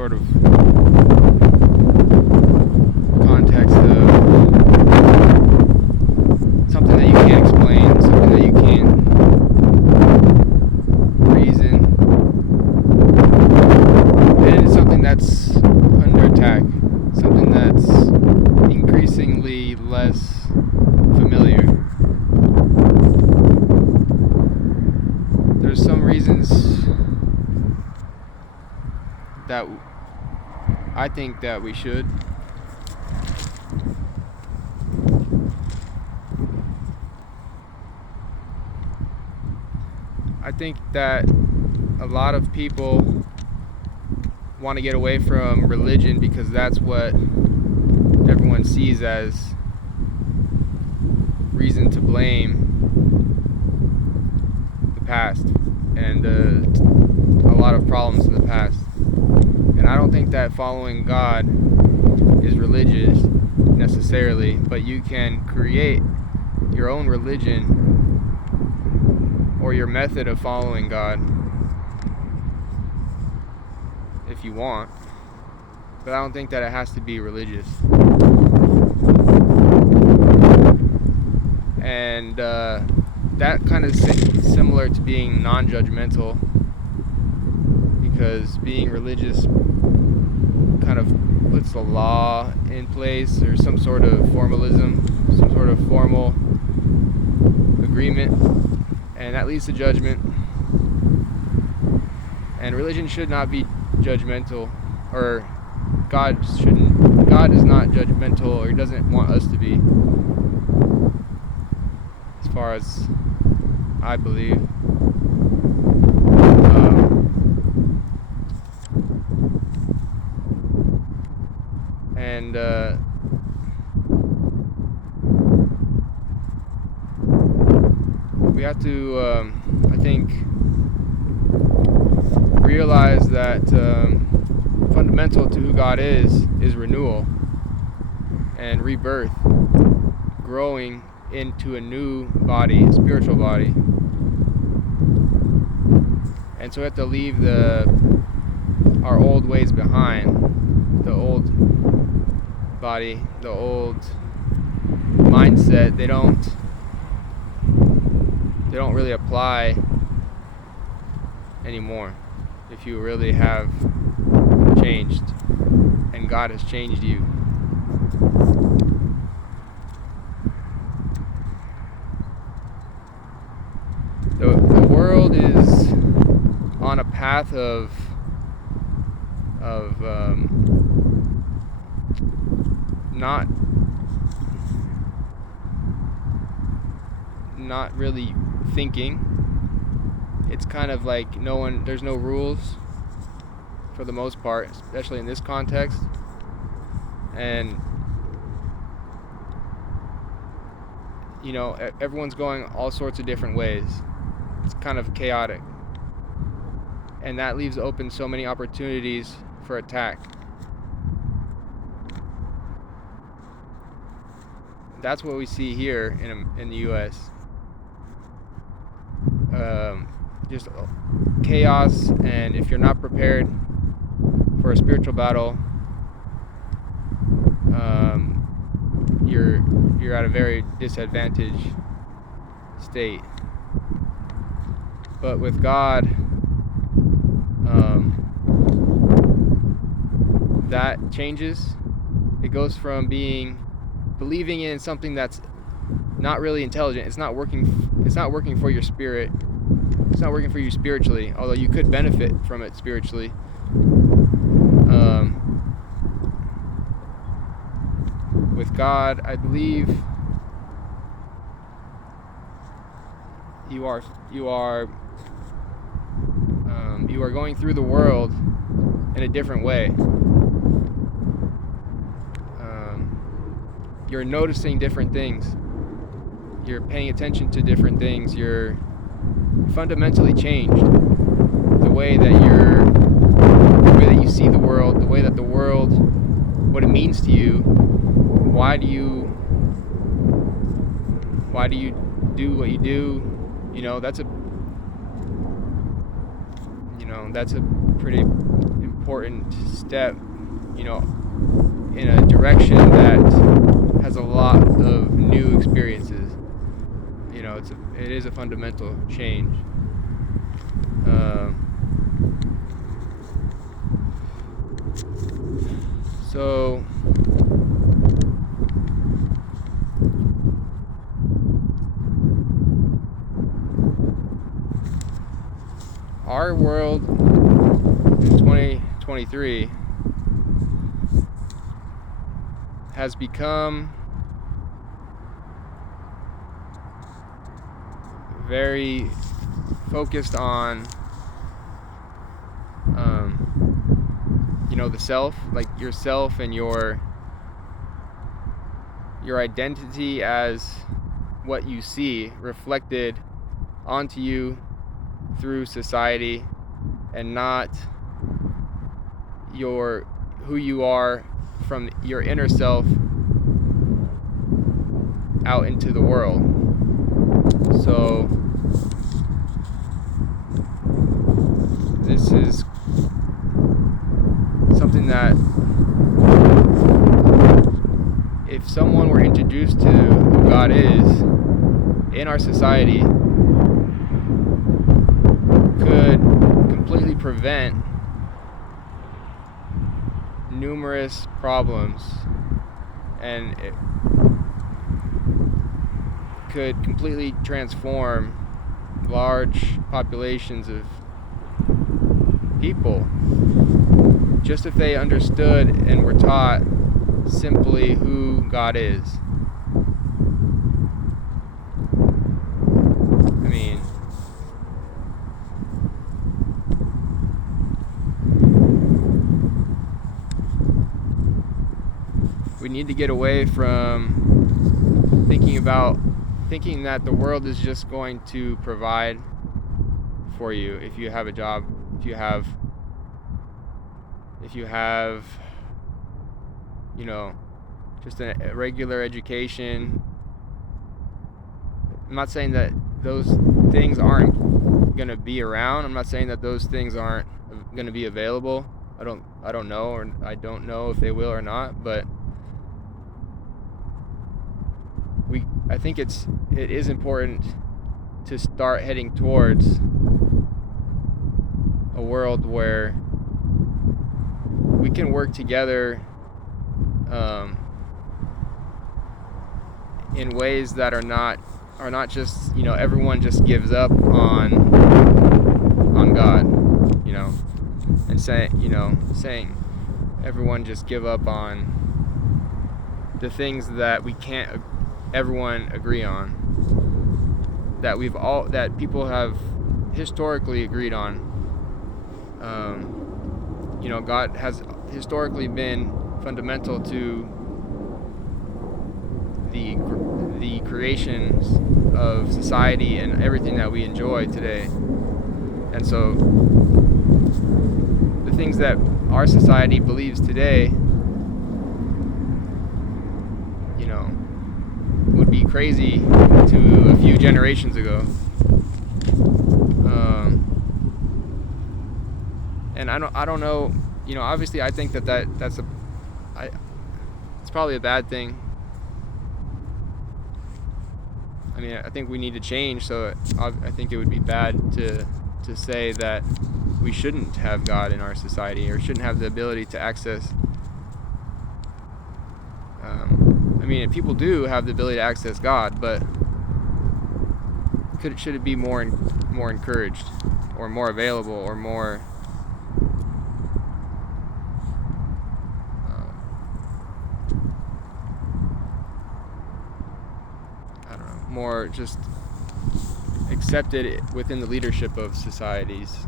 sort of context of something that you can't explain, something that you can't reason, and it's something that's under attack, something that's increasingly less familiar. There's some reasons that I think that we should. I think that a lot of people want to get away from religion because that's what everyone sees as reason to blame the past and a lot of problems in the past. And I don't think that following God is religious necessarily, but you can create your own religion or your method of following God if you want, but I don't think that it has to be religious. And that kind of similar to being non-judgmental, because being religious kind of puts the law in place or some sort of formalism, some sort of formal agreement, and that leads to judgment. And religion should not be judgmental, or God is not judgmental, or he doesn't want us to be, as far as I believe. And we have to, I think, realize that fundamental to who God is renewal and rebirth, growing into a new body, a spiritual body. And so we have to leave our old ways behind, the old body, the old mindset. They don't really apply anymore if you really have changed and God has changed you. The world is on a path of not really thinking. It's kind of like there's no rules for the most part, especially in this context. And everyone's going all sorts of different ways. It's kind of chaotic. And that leaves open so many opportunities for attack. That's what we see here in the U.S. Just chaos, and if you're not prepared for a spiritual battle, you're at a very disadvantaged state. But with God, that changes. It goes from believing in something that's not really intelligent. It's not working for your spirit. It's not working for you spiritually, although you could benefit from it spiritually. With God, I believe you are going through the world in a different way. You're noticing different things. You're paying attention to different things. You're fundamentally changed. The way that you see the world, what it means to you. Why do you do what you do? That's a pretty important step, in a direction that has a lot of new experiences. It is a fundamental change. So our world in 2023 has become very focused on the self, like yourself and your identity as what you see reflected onto you through society, and not who you are from your inner self out into the world. So this is something that if someone were introduced to who God is in our society, could completely prevent numerous problems, and it could completely transform large populations of people, just if they understood and were taught simply who God is. I mean, we need to get away from thinking that the world is just going to provide for you if you have a job, if you have just a regular education. I'm not saying that those things aren't going to be around. I'm not saying that those things aren't going to be available. I don't know, or I don't know if they will or not, but I think it is important to start heading towards a world where we can work together in ways that are not just everyone just gives up on God, and saying everyone just give up on the things that we can't everyone agree on, that people have historically agreed on. God has historically been fundamental to the creations of society and everything that we enjoy today. And so the things that our society believes today, would be crazy to a few generations ago. And I don't know, obviously I think it's probably a bad thing. I mean, I think we need to change, so I think it would be bad to say that we shouldn't have God in our society, or shouldn't have the ability to access. People do have the ability to access God, but should it be more encouraged, or more available, or more more just accepted within the leadership of societies?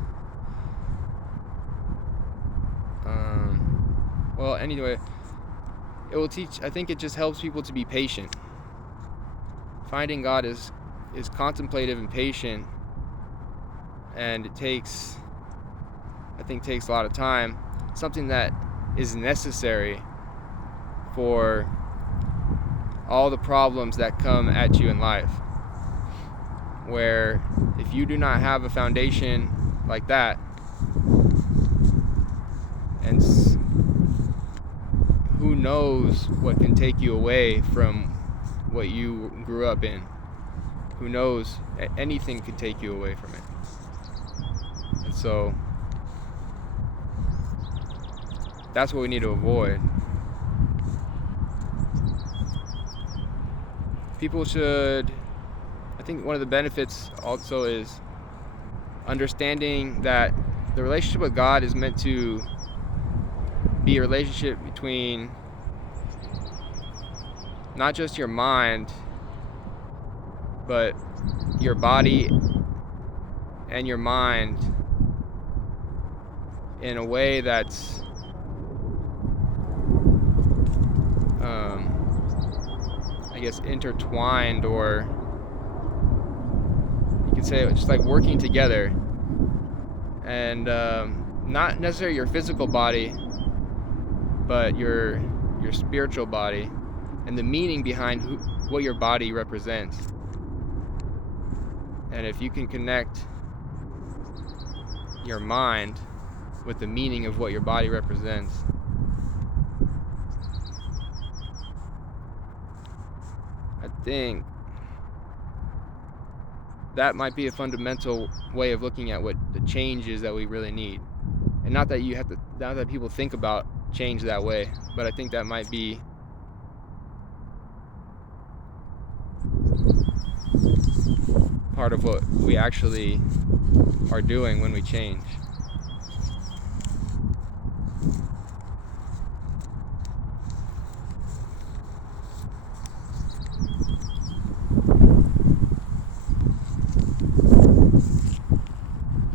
Well, anyway, I think it just helps people to be patient. Finding God is contemplative and patient, and it takes a lot of time. Something that is necessary for all the problems that come at you in life, where if you do not have a foundation like that, knows what can take you away from what you grew up in? Who knows? Anything could take you away from it. And so that's what we need to avoid. People should, I think one of the benefits also is understanding that the relationship with God is meant to be a relationship between not just your mind, but your body and your mind in a way that's I guess intertwined, or you could say just like working together, and not necessarily your physical body, but your spiritual body, and the meaning behind what your body represents. And if you can connect your mind with the meaning of what your body represents, I think that might be a fundamental way of looking at what the change is that we really need. And not that people think about change that way, but I think that might be part of what we actually are doing when we change.